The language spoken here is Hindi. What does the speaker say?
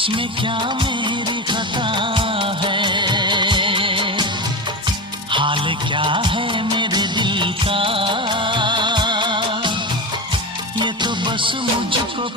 इसमें क्या मेरी खता है, हाल क्या है मेरे दिल का, ये तो बस मुझको